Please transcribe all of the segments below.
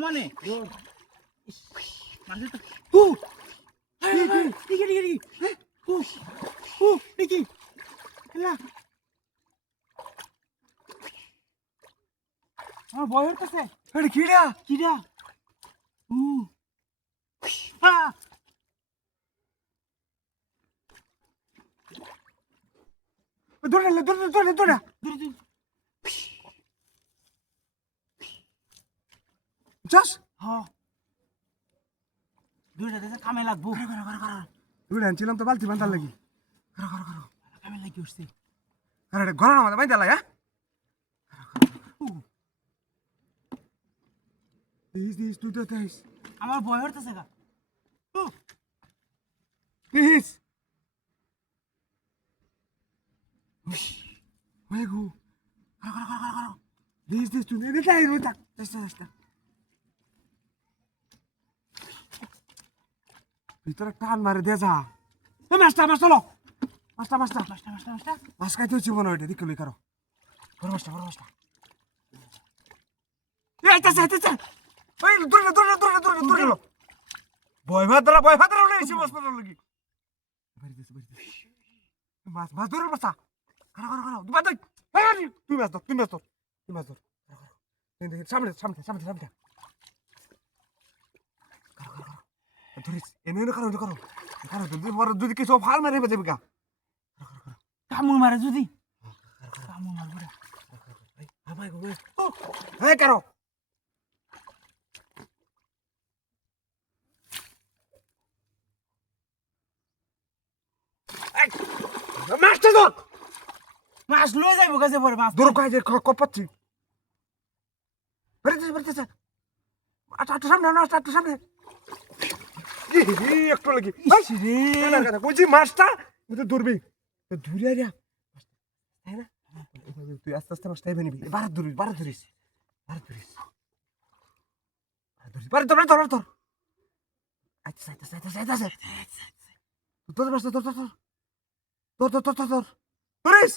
মানে আমার বয়ের কাছে কিরা কিরা দৌড়ে দৌড়ে দৌড়ে দৌড়ে যাস হ্যাঁ দুইটা দেশে কামে লাগবো দৌড়ে আনছিলাম তো বালতি বান্ধার লাগি কামে লাগি উঠছে আরে ঘরের আমাদের বান্ধা লাগে দিস তুই তো দিস আমার ভয় হইতেছে গা দিস ওই গো দিস তুই নে তাই নো তাক চেষ্টা ভিতরে টান মারে দে যা এ মাস্টার মাছ খাইতে হচ্ছে মনে হয় দেখে লই কারো বড় মাছটা আইতাছে ওই দৌড়ে ভয় ভাতরা উঠে মাছ পড়ার লাগি বাড়িতেছে মাছ ধরে বসা খারাপ তুই মাছ ধর সামনে ধরিস এনে করো যদি কিছু ফাল মারে যাবে গা কামড় মারে যদি কামড় মারবে আমায় গো হ্যাঁ কারো মাছটা ধর মাছ লয়ে যাইবো কাছে পরে মাছ ধরো কাজে কপাচ্ছি বেরিতেছে আচ্ছা সামনে একটু লাগি বুঝি মাছটা ধরবি ধরে তাই না তুই আস্তে মাছটা এনে নিবি বারে ধরিস ধর আচ্ছা তোর মাছটা ধর ধরিস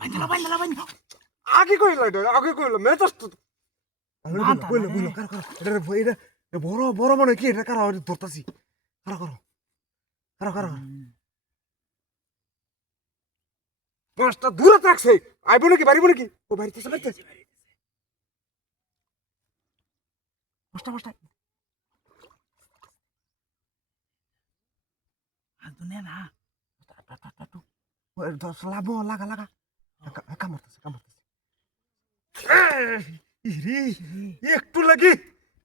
বাইন্দা আগে কইলো মেজাজ তো কইলো এটা বড় মনে কি এটা কারা ধরতাছি কারা মাছটা দূরে থাকছে আইব নাকি বাড়িব নাকি ও বাড়িতেছে মাছটা দুনিয়া না লাগা কামড়তেছে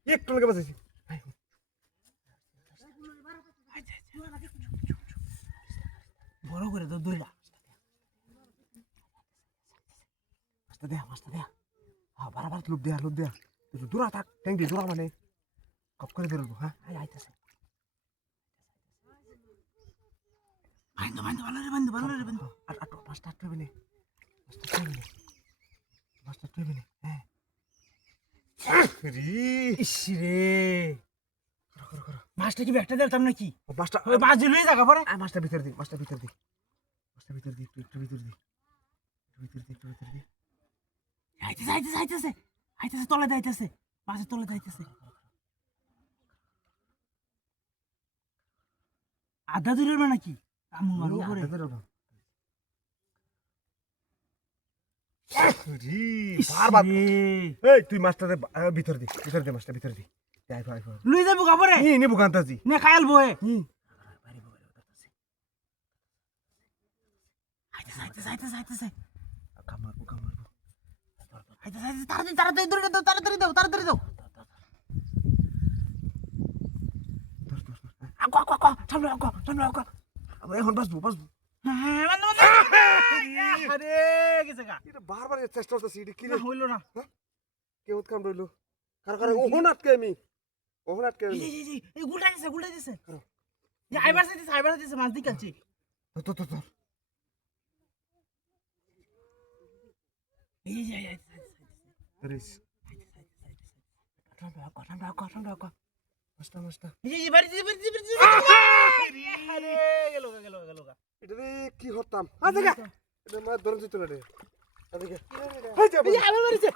একটু লাগে বাজাইছি বড় করে তো দুইটা মাছটা দেয়া বারবার লোক দেয়া দূরা থাক ট্যাঙ্কি দূরা মানে কপ করে ধরবো হ্যাঁ আইতাছে বাইন্দা ভালো রে আর মাছটা টুইবে নে হ্যাঁ রে মাছটা কি ব্যাগটা দিতাম নাকি মাছটা মাছ লয়ে যাগা পরে মাছটা ভিতর দি একটু ভিতর দি আইতেছে তলে যাইতেছে মাছের তলে যাইতেছে আধা দূরের মানে নাকি আমু মারবো পরে তুই মাছটা ভিতর দি মাছটা ভিতর দি লই যাবো কাপড়ে নিবো কান্তাজি নে খায়াল বয়ে আইতেছে কামারবো আইতেছে তাড়াতাড়ি দাও সামনে এখন বাসবো হ্যাঁ আরে গেছে গা এটা বারবার চেষ্টা করতেছি এটা কি হইলো না কেউ কাম রইলো কারো ওহন আটকে আমি এই গুলটা দিছে যে আইবার সাইতে মাছ দি কালছি তো এই যে রিস ঠান্ডা মাছটা এই বাড়ি আরে গেল এটা কি হতাম এটা মা ধরে দিত না রে এই আবার মারিছে